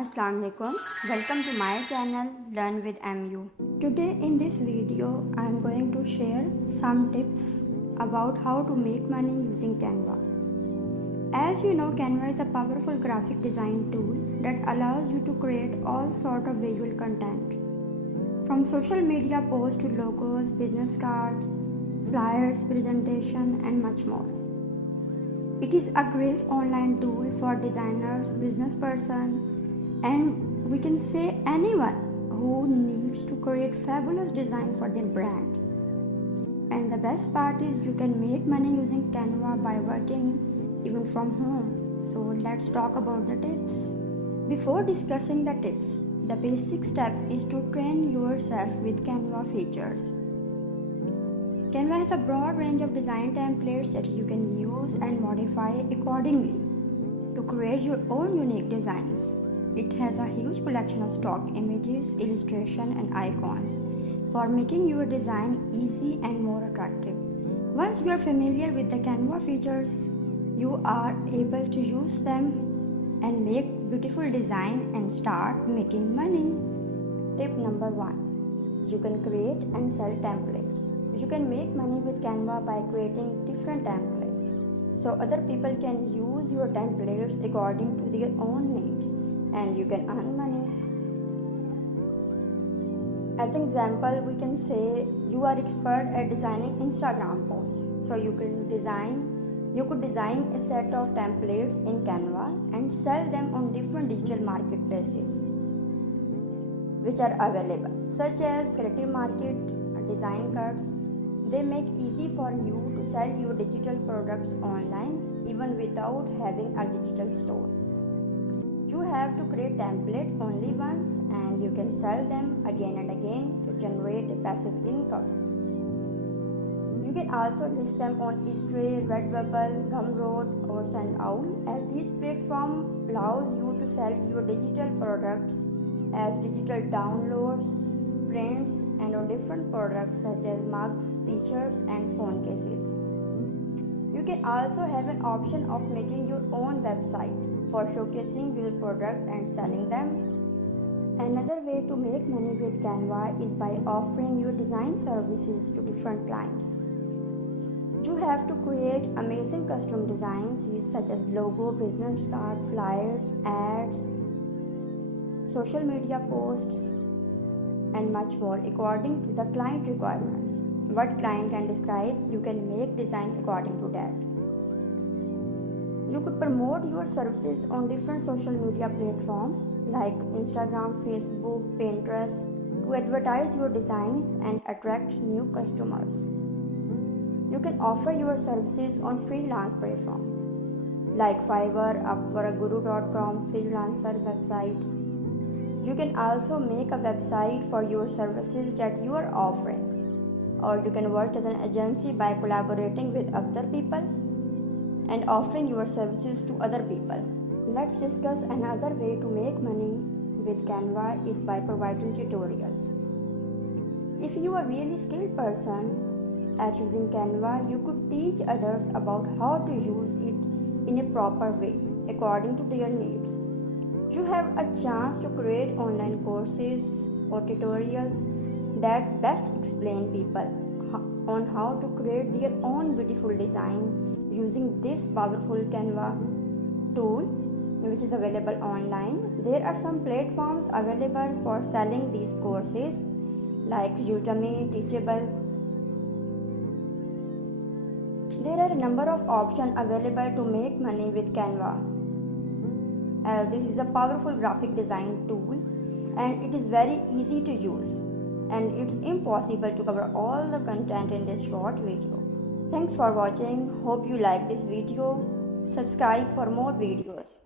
Assalam Alaikum. Welcome to my channel Learn with MU. Today in this video I am going to share some tips about how to make money using Canva. As you know, Canva is a powerful graphic design tool that allows you to create all sort of visual content, from social media posts to logos, business cards, flyers, presentation and much more. It is a great online tool for designers, business person, and we can say anyone who needs to create fabulous design for their brand. And the best part is you can make money using Canva by working even from home. So let's talk about the tips. Before discussing the tips, the basic step is to train yourself with Canva features. Canva has a broad range of design templates that you can use and modify accordingly to create your own unique designs. It has a huge collection of stock images, illustration and icons for making your design easy and more attractive. Once you are familiar with the Canva features, you are able to use them and make beautiful design and start making money. Tip number 1. You can create and sell templates. You can make money with Canva by creating different templates, so other people can use your templates according to their own needs and you can earn money. As an example, we can say you are expert at designing Instagram posts, so you could design a set of templates in Canva and sell them on different digital marketplaces which are available, such as Creative Market, Design Cards. They make easy for you to sell your digital products online even without having a digital store. You have to create template only once and you can sell them again and again to generate a passive income. You can also list them on Eastray, Redbubble, Gumroad or Sendowl, as these platform allows you to sell your digital products as digital downloads, prints and on different products such as mugs, t-shirts and phone cases. You can also have an option of making your own website for showcasing your product and selling them. Another way to make money with Canva is by offering your design services to different clients. You have to create amazing custom designs such as logo, business card, flyers, ads, social media posts and much more according to the client requirements. What client can describe, you can make design according to that. You could promote your services on different social media platforms like Instagram, Facebook, Pinterest to advertise your designs and attract new customers. You can offer your services on freelance platforms like Fiverr, Upwork, Guru.com, freelancer website. You can also make a website for your services that you are offering, or you can work as an agency by collaborating with other people and offering your services to other people. Let's discuss another way to make money with Canva is by providing tutorials. If you are a really skilled person at using Canva, you could teach others about how to use it in a proper way according to their needs. You have a chance to create online courses or tutorials that best explain people on how to create their own beautiful design using this powerful Canva tool, which is available online. There are some platforms available for selling these courses like Udemy, Teachable. There are a number of options available to make money with Canva. This is a powerful graphic design tool and it is very easy to use, and it's impossible to cover all the content in this short video. Thanks for watching. Hope you like this video. Subscribe for more videos.